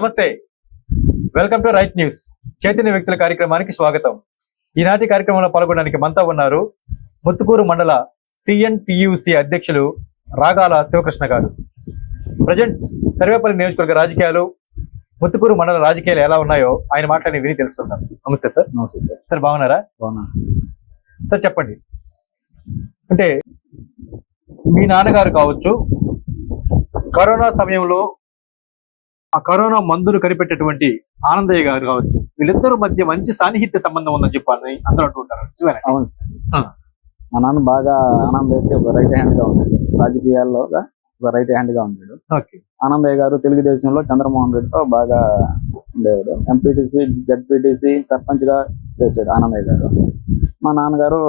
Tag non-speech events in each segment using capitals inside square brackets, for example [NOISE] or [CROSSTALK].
నమస్తే. Welcome to right news చైతన్య వ్యక్తుల కార్యక్రమానికి స్వాగతం. ఈనాటి కార్యక్రమంలో పాల్గొనడానికి మనతో ఉన్నారు ముత్తుకూరు మండల టిఎన్పియుసి అధ్యక్షులు రాగాల శివకృష్ణ గారు. ప్రజెంట్ సర్వేపల్లి నియోజకవర్గ రాజకీయాలు ముత్తుకూరు మండల రాజకీయాలు ఎలా ఉన్నాయో ఆయన మాటలని విని తెలుసుకుందాం. నమస్తే సార్. నమస్తే సార్. సార్ బాగున్నారా? బాగున్నా. సార్ చెప్పండి. అంటే మీ నాన్నగారు కావచ్చు కరోనా సమయంలో ఆ కరోనా మందులు కనిపెట్టేటువంటి ఆనందయ్య గారు కావచ్చు వీళ్ళిద్దరు మధ్య మంచి సాన్నిహిత్య సంబంధం ఉందని చెప్పాలని అందరూ అంటుంటారు నిజమేనా? అవును సార్. మా నాన్న బాగా ఆనందయ్యకి ఒక రైట్ హ్యాండ్గా ఉన్నాడు. రాజకీయాల్లో ఒక రైట్ హ్యాండ్గా ఉన్నాడు. ఆనందయ్య గారు తెలుగుదేశంలో చంద్రమోహన్ రెడ్డితో బాగా ఉండేవాడు. ఎంపీటీసీ జడ్పీటీసీ సర్పంచ్గా చేశాడు ఆనందయ్య గారు. మా నాన్నగారు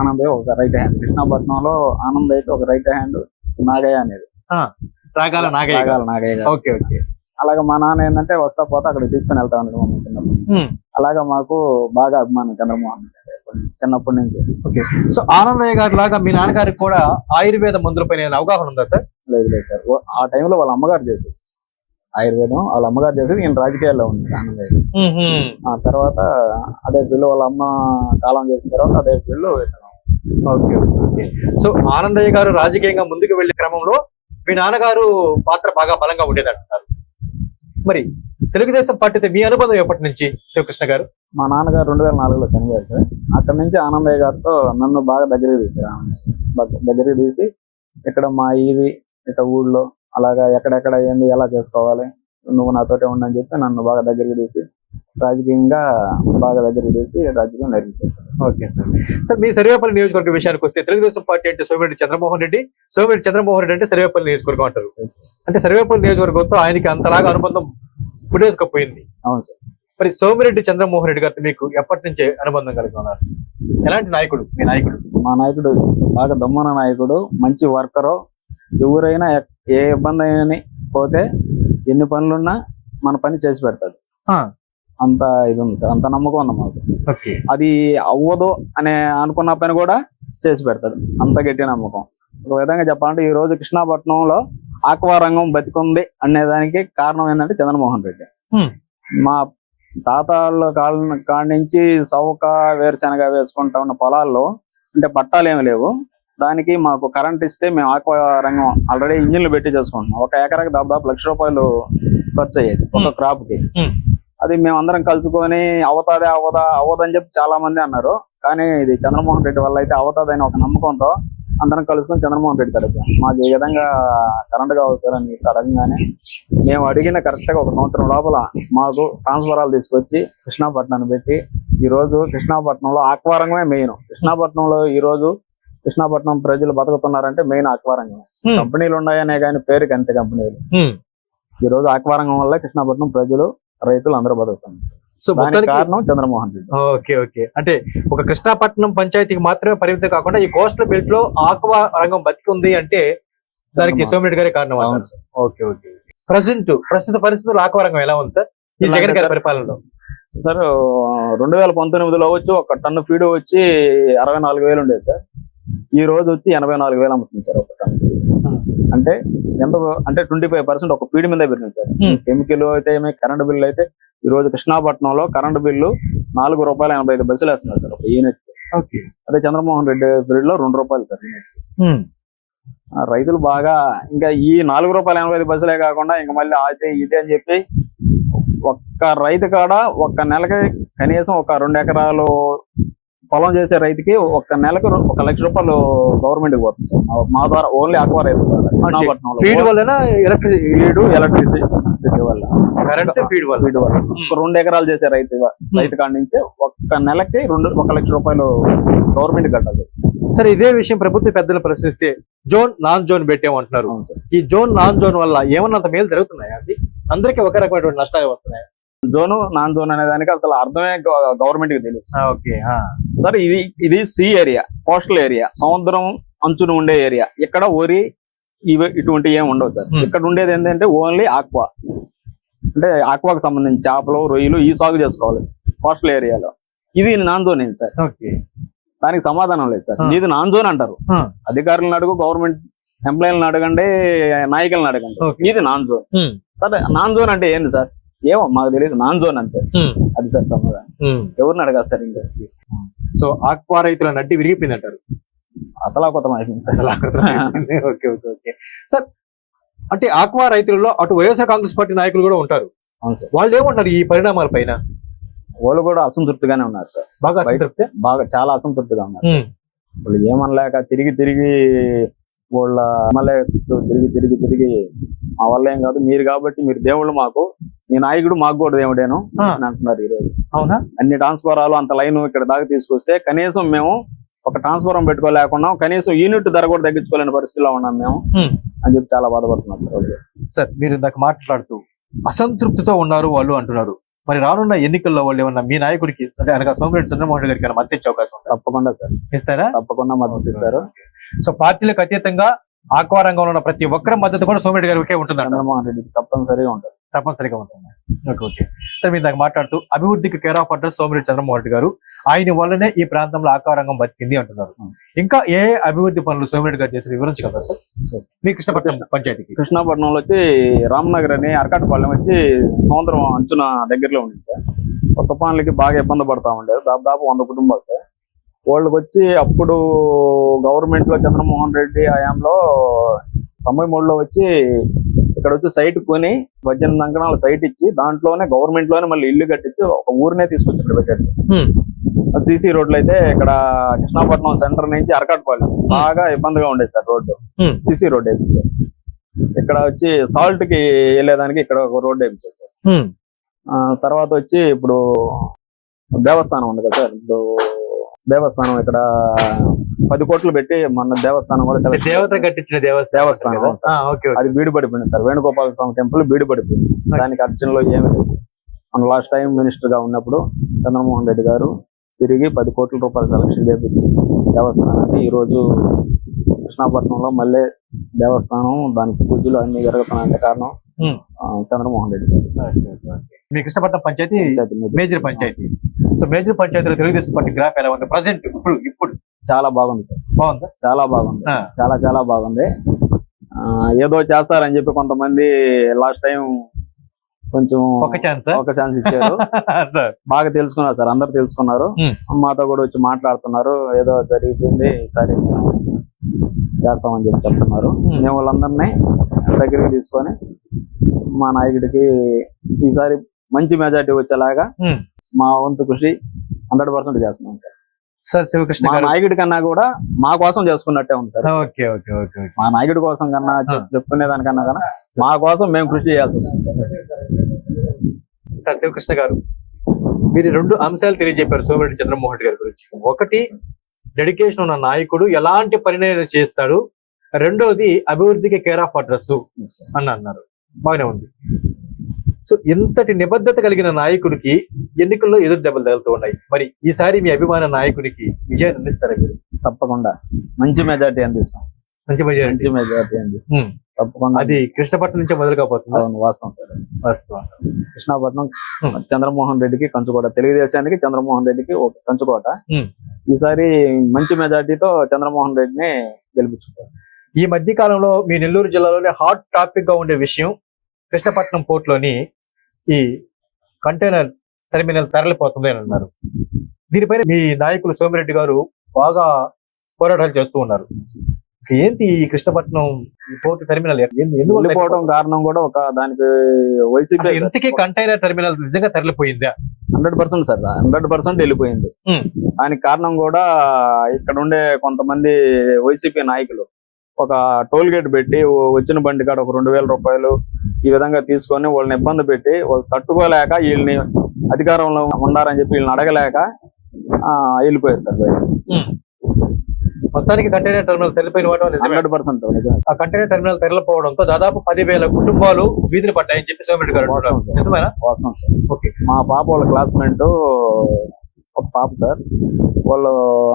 ఆనందయ్య ఒక రైట్ హ్యాండ్ కృష్ణాపట్నంలో ఆనందయ్యకి ఒక రైట్ హ్యాండ్ నాగయ్య అనేది రాగాల నాగయ్య. రాగాల నాగయ్య ఓకే ఓకే. అలాగే మా నాన్న ఏంటంటే వస్తా పోతా అక్కడ తీసుకుని వెళ్తా ఉన్నాడు మమ్మల్ని చిన్నప్పుడు. అలాగా మాకు బాగా అభిమానం చంద్రమోహన్ చిన్నప్పటి నుంచి. ఓకే. సో ఆనందయ్య గారు లాగా మీ నాన్నగారికి కూడా ఆయుర్వేద మందులపైన అవగాహన ఉందా సార్? లేదు లేదు సార్. ఆ టైంలో వాళ్ళ అమ్మగారు చేసేది. ఆయుర్వేదం వాళ్ళ అమ్మగారు చేసేది ఈయన రాజకీయాల్లో ఉంది ఆనందయ్య ఆ తర్వాత అదే పిల్లు వాళ్ళ అమ్మ కాలం చేసిన తర్వాత అదే పిల్లు okay okay, okay. So Anandayya గారు రాజకీయంగా ముందుకు వెళ్ళే క్రమంలో మీ నాన్నగారు పాత్ర బాగా బలంగా ఉండేదంటారు. మరి తెలుగుదేశం పార్టీతో మీ అనుబంధం ఎప్పటి నుంచి శివకృష్ణ గారు? మా నాన్నగారు రెండు వేల నాలుగులో చనిపోయారు సార్. అక్కడ నుంచి ఆనందయ్య గారితో నన్ను బాగా దగ్గరికి తీశారు దగ్గరికి తీసి ఇక్కడ మా ఇది ఇక ఊళ్ళో అలాగా ఎక్కడెక్కడ ఏంది ఎలా చేసుకోవాలి నువ్వు నాతోటే ఉండని చెప్పి నన్ను బాగా దగ్గరికి తీసి రాజకీయంగా బాగా దగ్గరికి తీసి రాజకీయం నేర్పించారు ఓకే సార్. సార్ మీ సర్వేపల్లి నియోజకవర్గ విషయానికి వస్తే తెలుగుదేశం పార్టీ అంటే సోమిరెడ్డి చంద్రమోహన్ రెడ్డి సోమిరెడ్డి చంద్రమోహన్ రెడ్డి అంటే సర్వేపల్లి నియోజకవర్గం అంటారు. అంటే సర్వేపల్లి నియోజకవర్గంతో ఆయనకి అంతలాగా అనుబంధం పుడేసుకపోయింది అవును సార్ మరి సోమిరెడ్డి చంద్రమోహన్ రెడ్డి గారితో మీకు ఎప్పటి నుంచే అనుబంధం కలిగి ఉన్నారు? ఎలాంటి నాయకుడు? మీ నాయకుడు? మా నాయకుడు బాగా దమ్మన నాయకుడు మంచి వర్కరు. ఎవరైనా ఏ ఇబ్బంది అయినా పోతే ఎన్ని పనులున్నా మన పని చేసి పెడతాడు. అంత ఇది ఉంది అంత నమ్మకం ఉంది మాకు. అది అవ్వదు అనే అనుకున్న పని కూడా చేసి పెడతాడు. అంత గట్టి నమ్మకం. ఒక విధంగా చెప్పాలంటే ఈ రోజు కృష్ణాపట్నంలో ఆక్వా రంగం బతికుంది అనే దానికి కారణం ఏంటంటే చంద్రమోహన్ రెడ్డి. మా తాతాళ్ళ కాళ్ళ కాడి నుంచి సౌక వేరుశనగ వేసుకుంటా ఉన్న పొలాల్లో అంటే పట్టాలు ఏమి లేవు. దానికి మాకు కరెంట్ ఇస్తే మేము ఆక్వా రంగం ఆల్రెడీ ఇంజిన్లు పెట్టి చేసుకుంటున్నాం. ఒక ఎకరాకి దాదాపు లక్ష రూపాయలు ఖర్చు అయ్యేది ఒక. క్రాప్కి. అది మేము అందరం కలుసుకొని అవతాదే అవదా అవ్వదని చెప్పి చాలా మంది అన్నారు. కానీ ఇది చంద్రమోహన్ రెడ్డి వల్ల అయితే అవతాదని ఒక నమ్మకంతో అందరం కలుసుకొని చంద్రమోహన్ రెడ్డి తరపు మాకు ఈ విధంగా కరెంట్ కావాలని అడగగానే మేము అడిగిన కరెక్ట్గా ఒక సంవత్సరం లోపల మాకు ట్రాన్స్ఫరాలు తీసుకొచ్చి కృష్ణాపట్నాన్ని పెట్టి ఈ రోజు కృష్ణాపట్నంలో ఆక్వారంగమే మెయిన్ కృష్ణాపట్నంలో ఈ రోజు కృష్ణాపట్నం ప్రజలు బతుకుతున్నారంటే మెయిన్ ఆక్వారంగం. కంపెనీలు ఉన్నాయనే కానీ పేరుకి అంతే కంపెనీలు. ఈ రోజు ఆక్వారంగం వల్ల కృష్ణాపట్నం ప్రజలు రైతులు అందరూ బతుకుతున్నారు. సో కారణం చంద్రమోహన్ రెడ్డి. Okay okay. అంటే ఒక కృష్ణాపట్నం పంచాయతీకి మాత్రమే పరిమితం కాకుండా ఈ కోస్టల్ బెల్ట్లో ఆక్వా రంగం బతికుంది అంటే దానికి. సోమిరెడ్డి గారే కారణం ఓకే ఓకే. ప్రజెంట్ ప్రస్తుత పరిస్థితుల్లో ఆక్వా రంగం ఎలా ఉంది సార్? ఈ జగన్ గారి పరిపాలనలో. సార్ రెండు వేల పంతొమ్మిదిలో వచ్చి ఒక టన్ను ఫీడ్ వచ్చి అరవై నాలుగు వేలు ఉండేది సార్. ఈ రోజు వచ్చి ఎనభై నాలుగు వేలు అమ్ముతుంది సార్ ఒక టన్ను అంటే ఎంత అంటే ట్వంటీ ఫైవ్ పర్సెంట్ ఒక ఫీడ్ మీద పెరిగింది సార్. కెమికల్ అయితే ఏమి కరెంట్ బిల్లు అయితే ఈ రోజు కృష్ణాపట్నంలో కరెంట్ బిల్లు నాలుగు రూపాయల ఎనభై ఐదు బస్సులు వేస్తున్నారు సార్ ఒక యూనిట్ అదే చంద్రమోహన్ రెడ్డి పీరియడ్లో రెండు రూపాయలు సార్. రైతులు బాగా ఇంకా ఈ నాలుగు రూపాయల ఎనభై ఐదు బస్సులే కాకుండా ఇంకా మళ్ళీ అయితే ఇదే అని చెప్పి ఒక్క రైతు కాడ ఒక్క నెలకి కనీసం ఒక రెండు ఎకరాలు పొలం చేసే రైతుకి ఒక్క నెలకు ఒక లక్ష రూపాయలు గవర్నమెంట్ పోతుంది. మా- ద్వారా ఓన్లీ ఆక్వా రైతు. ఫీడ్ వల్ల ఎలక్ట్రిసిటీ వల్ల. కరెంట్ ఫీడ్ వల్ల. ఫీడ్ వల్ల ఒక రెండు ఎకరాలు చేసే రైతు ఇవ- రైతు కాడ నుంచి ఒక్క నెలకి రెండు ఒక లక్ష రూపాయలు గవర్నమెంట్ కట్టాలి. సరే ఇదే విషయం ప్రభుత్వ పెద్దలు ప్రశ్నిస్తే జోన్ నాన్ జోన్ పెట్టామంటున్నారు. ఈ జోన్ నాన్ జోన్ వల్ల ఏమన్నంత మేలు జరుగుతున్నాయా అది అందరికీ ఒక రకమైనటువంటి నష్టాలు వస్తున్నాయి? జోను నాన్ జోన్ అనే దానికి అసలు అర్థమే గవర్నమెంట్కి తెలియదు ఓకే సార్ ఇది ఇది సీ ఏరియా కోస్టల్ ఏరియా సముద్రం అంచున ఉండే ఏరియా. ఇక్కడ వరి ఇవి ఇటువంటి ఏమి ఉండవు సార్. ఇక్కడ ఉండేది ఏంటంటే ఓన్లీ ఆక్వా. అంటే ఆక్వాకి సంబంధించి చేపలు రొయ్యలు ఈ సాగు చేసుకోవాలి కోస్టల్ ఏరియాలో. ఇది నాన్ జోన్ ఏంటి సార్? ఓకే. దానికి సమాధానం లేదు సార్. ఇది నాన్ జోన్ అంటారు. అధికారులను అడుగు గవర్నమెంట్ ఎంప్లాయీలను అడగండి నాయకులను అడగండి. ఇది నాన్ జోన్. సరే నాన్ జోన్ అంటే ఏంది సార్? ఏమో మాకు తెలియదు నాన్ జోన్ ఉమ్, అది సార్ సమాధానం. ఎవరిని అడగాలి సార్ ఇంకా సో ఆక్వా రైతుల నడ్డి విరిగిపోయింది అంటారు అతలాకుతం అయిపోయింది sir. [LAUGHS] Okay okay okay. Sir అంటే ఆక్వా రైతులలో అటు వైఎస్ఆర్ కాంగ్రెస్ పార్టీ నాయకులు కూడా ఉంటారు. అవును సార్. వాళ్ళు ఏమంటారు ఈ పరిణామాల పైన? వాళ్ళు కూడా అసంతృప్తిగానే ఉన్నారు సార్. బాగా అసంతృప్తి? బాగా చాలా అసంతృప్తిగా ఉన్నారు. వాళ్ళు ఏమనలేక తిరిగి తిరిగి వాళ్ళ ఎమ్మెల్యే తిరిగి తిరిగి తిరిగి మా వల్ల ఏం కాదు. మీరు కాబట్టి మీరు దేవుళ్ళు మాకు. మీ నాయకుడు మాకు కూడా దేవుడేను. అని అంటున్నారు ఈరోజు. అవునా? అన్ని ట్రాన్స్ఫారాలు అంత లైన్ ఇక్కడ దాకా తీసుకొస్తే కనీసం మేము ఒక ట్రాన్స్ఫారం పెట్టుకోలేకున్నాం. కనీసం యూనిట్ ధర కూడా తగ్గించుకోలేని పరిస్థితిలో ఉన్నాం మేము. అని చెప్పి చాలా బాధపడుతున్నాం సార్ మీరు ఇందాక మాట్లాడుతూ అసంతృప్తితో ఉన్నారు వాళ్ళు అంటున్నారు. మరి రానున్న ఎన్నికల్లో వాళ్ళు ఏమన్నా మీ నాయకుడికి అంటే అనగా సోమిరెడ్డి చంద్రమోహన్ గారికి ఏమైనా మద్దతు ఇచ్చే అవకాశం? తప్పకుండా సార్. ఇస్తారా? తప్పకుండా మద్దతు ఇస్తారు. సో పార్టీలకు అతీతంగా ఆక్వా రంగంలో ఉన్న ప్రతి ఒక్కరి మద్దతు కూడా సోమిరెడ్డి గారికి ఉంటుందంట చంద్రమోహన్ రెడ్డికి తప్పనిసరిగా ఉంటుంది. తప్పనిసరిగా ఉంటుంది ఓకే ఓకే. సార్ మీరు దాకా మాట్లాడుతూ అభివృద్ధికి care of address Somireddy Chandramohan Reddy గారు ఆయన వల్లనే ఈ ప్రాంతంలో ఆక్వా రంగం బతికింది అంటున్నారు. ఇంకా ఏ అభివృద్ధి పనులు సోమిరెడ్డి గారు చేసి వివరించగలరా సార్. మీ కృష్ణపట్నం పంచాయతీకి. కృష్ణాపట్నంలో వచ్చి రామ్నగర్ అని అరకాటపాలెం వచ్చి సముద్రం అంచున దగ్గరలో ఉంది సార్. కొత్త పనులకి బాగా ఇబ్బంది పడతా ఉండేది. దాదాపు వంద కుటుంబాలు సార్. వాళ్ళకి వచ్చి అప్పుడు గవర్నమెంట్లో చంద్రమోహన్ రెడ్డి హయాంలో తొంభై మూడులో వచ్చి ఇక్కడ వచ్చి సైట్ కొని పద్దెనిమిది అంకణాల సైట్ ఇచ్చి దాంట్లోనే గవర్నమెంట్లోనే మళ్ళీ ఇల్లు కట్టించి ఒక ఊరినే తీసుకొచ్చి ఇక్కడ పెట్టారు. సీసీ రోడ్లు అయితే ఇక్కడ కృష్ణాపట్నం సెంటర్ నుంచి అరకాటపాలెం బాగా ఇబ్బందిగా ఉండేది సార్ రోడ్డు. సీసీ రోడ్ వేయించారు. ఇక్కడ వచ్చి సాల్ట్కి వెళ్ళేదానికి ఇక్కడ ఒక రోడ్ వేయించారు తర్వాత వచ్చి ఇప్పుడు దేవస్థానం ఉంది కదా సార్. ఇప్పుడు దేవస్థానం ఇక్కడ పది కోట్లు పెట్టి మన దేవస్థానం కూడా దేవత కట్టించిన దేవస్థానం అది బీడు పడిపోయింది సార్. వేణుగోపాల స్వామి టెంపుల్ బీడు పడిపోయింది దానికి అర్చనలో ఏమి మన లాస్ట్ టైం మినిస్టర్గా ఉన్నప్పుడు చంద్రమోహన్ రెడ్డి గారు తిరిగి పది కోట్ల రూపాయలు సెలక్షన్ చేపించి దేవస్థానాన్ని ఈ రోజు కృష్ణాపట్నంలో మళ్ళీ దేవస్థానం దానికి పూజలు అన్ని జరుగుతున్నాయంటే కారణం చంద్రమోహన్ రెడ్డి. గారు ఓకే, ఓకే, ఓకే. మీ Krishnapatnam panchayat major panchayat. So major పంచాయతీలో తెలుగుదేశం పార్టీ గ్రాఫ్ ఎలా ఉంది? ప్రజెంట్ ఇప్పుడు ఇప్పుడు. చాలా బాగుంది. సార్ బాగుందా? చాలా బాగుంది. చాలా చాలా బాగుంది. ఏదో చేస్తారని చెప్పి కొంతమంది లాస్ట్ టైం కొంచెం ఒక ఛాన్స్? ఒక ఛాన్స్ ఇచ్చారు. [LAUGHS] సార్. బాగా తెలుసుకున్నారు సార్ అందరు తెలుసుకున్నారు. మాతో కూడా వచ్చి మాట్లాడుతున్నారు. ఏదో జరిగిపోయింది ఈసారి చేస్తామని చెప్పి చెప్తున్నారు. మేము వాళ్ళందరినీ దగ్గరికి తీసుకొని మా నాయకుడికి ఈసారి మంచి మెజార్టీ వచ్చేలాగా. మా వంతు కృషి హండ్రెడ్ పర్సెంట్ చేస్తున్నాం సార్. సార్ శివకృష్ణ మా గారు. నాయకుడి కన్నా కూడా మా కోసం చేసుకున్నట్టే ఉంది సార్ ఓకే ఓకే ఓకే మా నాయకుడి కోసం కన్నా చెప్- చెప్పుకునే దానికన్నా కన్నా మా కోసం మేము కృషి చేయాల్సి వస్తుంది. సార్ శివకృష్ణ గారు మీరు రెండు అంశాలు తెలియజెప్పారు సోమిరెడ్డి చంద్రమోహన్ రెడ్డి గారి గురించి. ఒకటి డెడికేషన్ ఉన్న నాయకుడు ఎలాంటి పనినైనా చేస్తాడు. రెండోది అభివృద్ధికి కేర్ ఆఫ్ అడ్రస్ అని అన్నారు. బాగానే ఉంది. సో ఇంతటి నిబద్ధత కలిగిన నాయకుడికి ఎన్నికల్లో ఎదురు దెబ్బలు తగులుతూ ఉన్నాయి. మరి ఈసారి మీ అభిమాన నాయకుడికి విజయాన్ని అందిస్తారా మీరు? తప్పకుండా. మంచి మెజార్టీ అందిస్తాం. మంచి మెజారిటీ. మంచి మెజార్టీ అందిస్తాం. తప్పకుండా. అది కృష్ణపట్నం నుంచే మొదలు కాబోతుంది అవును వాస్తవం సార్. వాస్తవం. కృష్ణాపట్నం. చంద్రమోహన్ రెడ్డికి కంచుకోట. తెలుగుదేశానికి చంద్రమోహన్ రెడ్డికి ఒక కంచుకోట. ఈసారి మంచి మెజార్టీతో చంద్రమోహన్ రెడ్డిని గెలిపించుకుంటారు ఈ మధ్య కాలంలో మీ నెల్లూరు జిల్లాలోనే హాట్ టాపిక్గా ఉండే విషయం కృష్ణపట్నం పోర్టులోని ఈ కంటైనర్ టెర్మినల్ తరలిపోతుంది అని అన్నారు. దీనిపైన మీ నాయకులు సోమిరెడ్డి గారు బాగా పోరాటాలు చేస్తూ ఉన్నారు. ఏంటి ఈ కృష్ణపట్నం పోర్టు టెర్మినల్? ఏంది? ఎందువల్ల వెళ్ళిపోవడం కారణం కూడా ఒక దానికి వైసీపీ ఇంతకీ కంటైనర్ టెర్మినల్ నిజంగా తరలిపోయిందా? Hundred percent sir hundred percent వెళ్ళిపోయింది. దానికి కారణం కూడా ఇక్కడ ఉండే కొంతమంది వైసీపీ నాయకులు. ఒక టోల్ గేట్ పెట్టి వచ్చిన బండి కాడ ఒక రెండు వేల రూపాయలు ఈ విధంగా తీసుకొని వాళ్ళని ఇబ్బంది పెట్టి వాళ్ళు తట్టుకోలేక వీళ్ళని అధికారంలో ఉండారని చెప్పి వీళ్ళని అడగలేక ఆ, వెళ్ళిపోయారు సార్ మొత్తానికి కంటైనర్ టెర్మినల్ నిజమే. హండ్రెడ్ పర్సెంట్ ఆ కంటైనర్ టెర్మినల్ తరలిపోవడంతో దాదాపు పదివేల కుటుంబాలు వీధిని పడ్డాయని చెప్పి సోమిరెడ్డి గారు. నిజమేనా? వాస్తవం సార్. ఓకే. మా పాప వాళ్ళ క్లాస్మేట్ ఒక పాప సార్. వాళ్ళ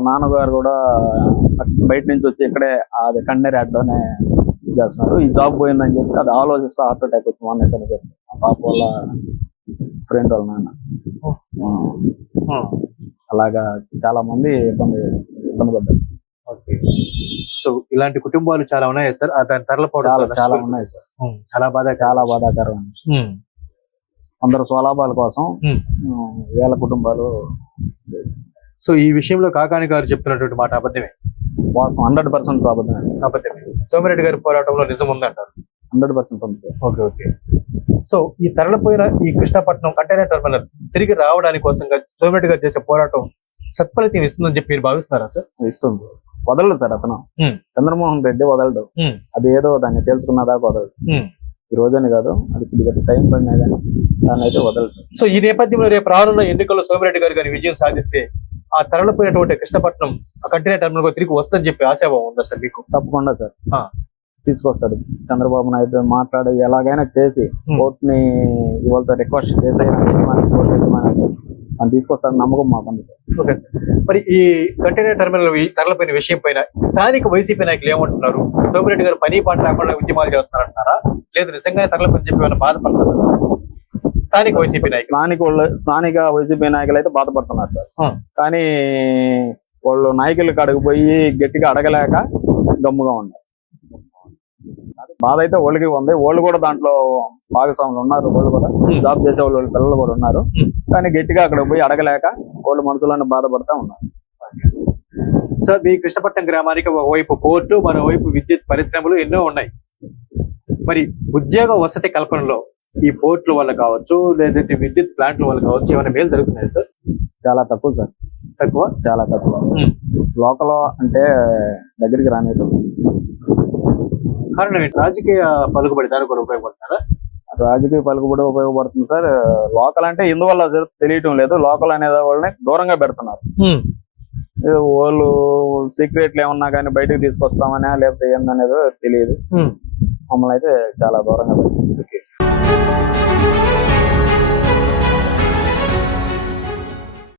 నాన్నగారు కూడా బయట నుంచి వచ్చి ఇక్కడే అది కన్నెర్ యాడ్లోనే చేస్తున్నారు. ఈ జాబ్ పోయిందని చెప్పి అది ఆలోచిస్తే హార్ట్ అటాక్ వచ్చింది మొన్న ఇతను చేస్తారు మా పాప వాళ్ళ ఫ్రెండ్ వాళ్ళ నాన్న. ఆ, అలాగా చాలా మంది ఇబ్బంది ఇబ్బంది పడ్డారు. సో ఇలాంటి కుటుంబాలు చాలా ఉన్నాయి సార్? ఆ దాని తరలిపోవడం చాలా ఉన్నాయి సార్. చాలా బాధ చాలా బాధాకరం. అందరు స్వలాభాల కోసం వేల కుటుంబాలు సో ఈ విషయంలో కాకాని గారు చెప్తున్నటువంటి మాట అబద్ధమే? వాస్తవం హండ్రెడ్ పర్సెంట్ అబద్ధమే సార్ అబద్ధమే సోమిరెడ్డి గారి పోరాటంలో నిజం ఉందంటారు? హండ్రెడ్ పర్సెంట్ ఉంది సార్ ఓకే ఓకే. సో ఈ తరలిపోయిన ఈ కృష్ణపట్నం కంటైనర్ టర్మినల్ తిరిగి రావడానికి కోసం సోమిరెడ్డి గారు చేసే పోరాటం సత్ఫలితం ఇస్తుందని చెప్పి మీరు భావిస్తున్నారా సార్? ఇస్తుంది. వదలడు సార్ అతను. చంద్రమోహన్ రెడ్డి వదలడు. అది ఏదో దాన్ని తెలుసుకున్న దాకా వదలడు. ఈ రోజని కాదు అది కొద్దిగా టైం పడినా కానీ దాన్ని అయితే వదలడు. సో ఈ నేపథ్యంలో రేపు రానున్న ఎన్నికల్లో సోమిరెడ్డి గారు కానీ విజయం సాధిస్తే ఆ తరలిపోయినటువంటి కృష్ణపట్నం ఆ కంటైనర్ టర్మినల్ తిరిగి వస్తుందని చెప్పి ఆశాభావం ఉందా సార్ మీకు? తప్పకుండా సార్. ఆ. తీసుకొస్తాడు. చంద్రబాబు నాయుడు మాట్లాడి ఎలాగైనా చేసి. కోర్టుని ఇవాళ రిక్వెస్ట్ చేసి అని తీసుకొస్తాడు నమ్మకం మాకుంది. Okay sir. మరి ఈ కంటైనర్ టర్మినల్ తరలిపోయిన విషయం పైన స్థానిక వైసీపీ నాయకులు ఏమంటున్నారు? సోమిరెడ్డి గారు పని పాట లేకుండా ఉద్యమాలు చేస్తున్నారంటారా లేదు నిజంగానే తరలిపోయి చెప్పి ఏమైనా బాధపడుతున్నారా స్థానిక వైసీపీ నాయకులు. స్థానిక వాళ్ళు స్థానిక వైసీపీ నాయకులు అయితే బాధపడుతున్నారు సార్. కానీ వాళ్ళు నాయకులు కాడికి పోయి గట్టిగా అడగలేక గమ్ముగా ఉన్నారు. బాధ అయితే వాళ్ళకి ఉంది. వాళ్ళు కూడా దాంట్లో భాగస్వాములు ఉన్నారు వాళ్ళు కూడా. జాబ్ చేసే వాళ్ళు వాళ్ళ పిల్లలు కూడా ఉన్నారు. కానీ గట్టిగా అక్కడ పోయి అడగలేక వాళ్ళు మనసులోనే బాధపడతా ఉన్నారు. సార్ మీ కృష్ణపట్నం గ్రామానికి ఒకవైపు పోర్టు మరోవైపు విద్యుత్ పరిశ్రమలు ఎన్నో ఉన్నాయి. మరి ఉద్యోగ వసతి కల్పనలో ఈ పోర్టుల వల్ల కావచ్చు లేదంటే విద్యుత్ ప్లాంట్ల వల్ల కావచ్చు ఏమైనా మేలు జరుగుతున్నాయి సార్? చాలా తక్కువ సార్. తక్కువ? చాలా తక్కువ. లోకల్ అంటే దగ్గరికి రాలేదు కారణం ఏంటి? రాజకీయ పలుకుబడి దానికి కూడా ఉపయోగపడుతున్నారా? రాజకీయ పలుకుబడి ఉపయోగపడుతుంది సార్. లోకల్ అంటే ఎందువల్ల తెలియటం లేదు. లోకల్ అనే వాళ్ళని దూరంగా పెడుతున్నారు. వాళ్ళు సీక్రెట్లు ఏమన్నా కానీ బయటకు తీసుకొస్తామనే లేకపోతే ఏందనేది తెలియదు. మమ్మల్ని అయితే చాలా దూరంగా పెడుతుంది. Thank you.